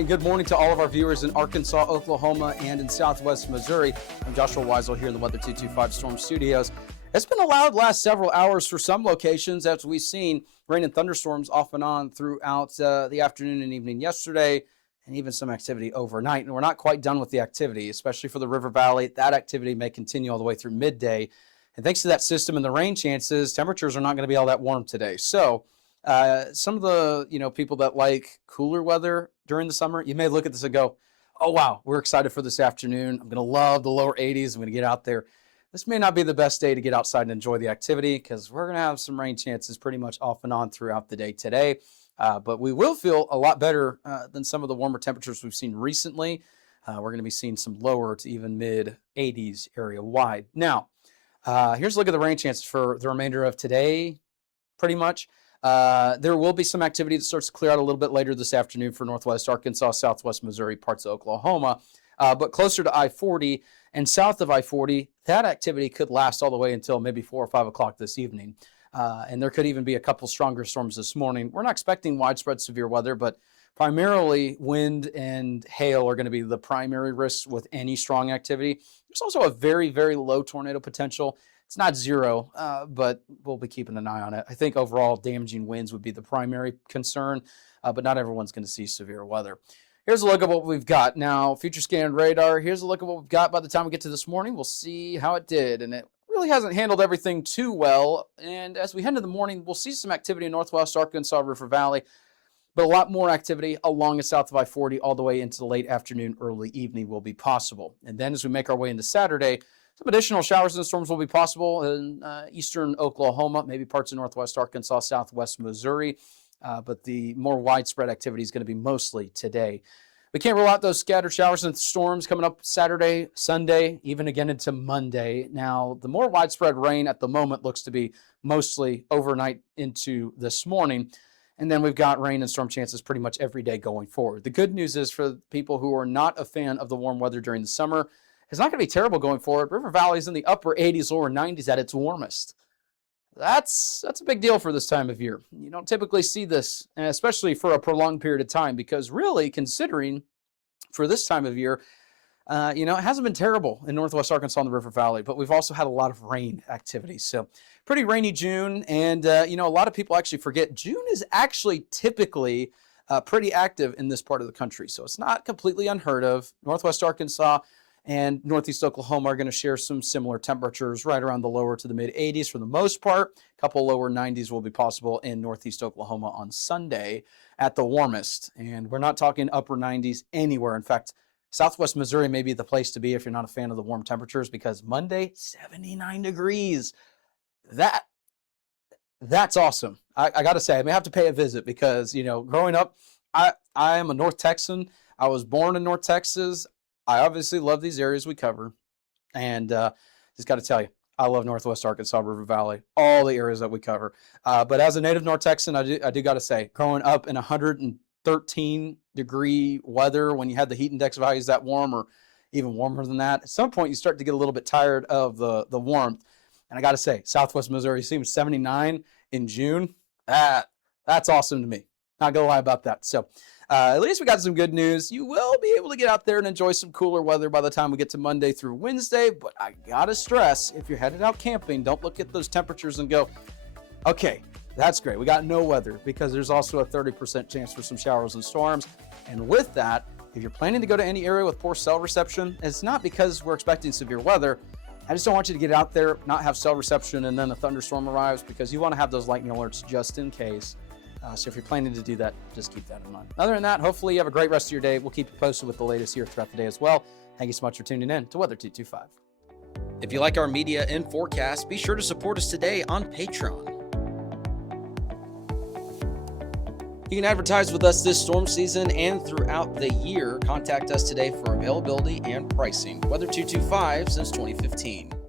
Hi, good morning to all of our viewers in Arkansas, Oklahoma, and in Southwest Missouri. I'm Joshua Weisel here in the Weather 225 Storm Studios. It's been a loud last several hours for some locations as we've seen rain and thunderstorms off and on throughout the afternoon and evening yesterday, and even some activity overnight. And we're not quite done with the activity, especially for the River Valley. That activity may continue all the way through midday. And thanks to that system and the rain chances, temperatures are not going to be all that warm today. So some of the people that like cooler weather during the summer, you may look at this and go, oh wow, we're excited for this afternoon. I'm gonna love the lower 80s. I'm gonna get out there. This may not be the best day to get outside and enjoy the activity because we're gonna have some rain chances pretty much off and on throughout the day today. But we will feel a lot better than some of the warmer temperatures we've seen recently. We're gonna be seeing some lower to even mid 80s area wide. Now, here's a look at the rain chances for the remainder of today, pretty much. There will be some activity that starts to clear out a little bit later this afternoon for Northwest Arkansas, Southwest Missouri, parts of Oklahoma. But closer to I-40 and south of I-40, that activity could last all the way until maybe 4 or 5 o'clock this evening. And there could even be a couple stronger storms this morning. We're not expecting widespread severe weather, but primarily wind and hail are going to be the primary risks with any strong activity. There's also a very, very low tornado potential. It's not zero, but we'll be keeping an eye on it. I think overall damaging winds would be the primary concern, but not everyone's going to see severe weather. Here's a look at what we've got. Now, future scan radar, here's a look at what we've got by the time we get to this morning. We'll see how it did, and it really hasn't handled everything too well. And as we head into the morning, we'll see some activity in Northwest Arkansas, River Valley, but a lot more activity along the south of I-40 all the way into the late afternoon, early evening will be possible. And then as we make our way into Saturday, some additional showers and storms will be possible in eastern Oklahoma, maybe parts of northwest Arkansas, southwest Missouri, but the more widespread activity is going to be mostly today. We can't rule out those scattered showers and storms coming up Saturday, Sunday, even again into Monday. Now, the more widespread rain at the moment looks to be mostly overnight into this morning. And then we've got rain and storm chances pretty much every day going forward. The good news is for people who are not a fan of the warm weather during the summer, it's not going to be terrible going forward. River Valley is in the upper 80s, lower 90s at its warmest. That's a big deal for this time of year. You don't typically see this, especially for a prolonged period of time, because really considering for this time of year, it hasn't been terrible in northwest Arkansas and the River Valley, but we've also had a lot of rain activity. So pretty rainy June. And, a lot of people actually forget June is actually typically pretty active in this part of the country. So it's not completely unheard of. Northwest Arkansas and northeast Oklahoma are going to share some similar temperatures right around the lower to the mid 80s for the most part. A couple lower 90s will be possible in northeast Oklahoma on Sunday at the warmest. And we're not talking upper 90s anywhere. In fact, southwest Missouri may be the place to be if you're not a fan of the warm temperatures, because Monday, 79 degrees. That's awesome. I got to say, I may have to pay a visit because, growing up, I am a North Texan. I was born in North Texas. I obviously love these areas we cover, and just got to tell you, I love Northwest Arkansas, River Valley, all the areas that we cover. But as a native North Texan, I do got to say, growing up in 113-degree weather, when you had the heat index values that warm or even warmer than that, at some point you start to get a little bit tired of the warmth. And I got to say, Southwest Missouri seems 79 in June. That's awesome to me. Not going to lie about that. So at least we got some good news. You will be able to get out there and enjoy some cooler weather by the time we get to Monday through Wednesday. But I got to stress, if you're headed out camping, don't look at those temperatures and go, okay, that's great. We got no weather, because there's also a 30% chance for some showers and storms. And with that, if you're planning to go to any area with poor cell reception, it's not because we're expecting severe weather. I just don't want you to get out there, not have cell reception, and then a thunderstorm arrives, because you want to have those lightning alerts just in case. So if you're planning to do that, just keep that in mind. Other than that, hopefully you have a great rest of your day. We'll keep you posted with the latest here throughout the day as well. Thank you so much for tuning in to Weather 225. If you like our media and forecast, be sure to support us today on Patreon. You can advertise with us this storm season and throughout the year. Contact us today for availability and pricing. Weather 225 since 2015.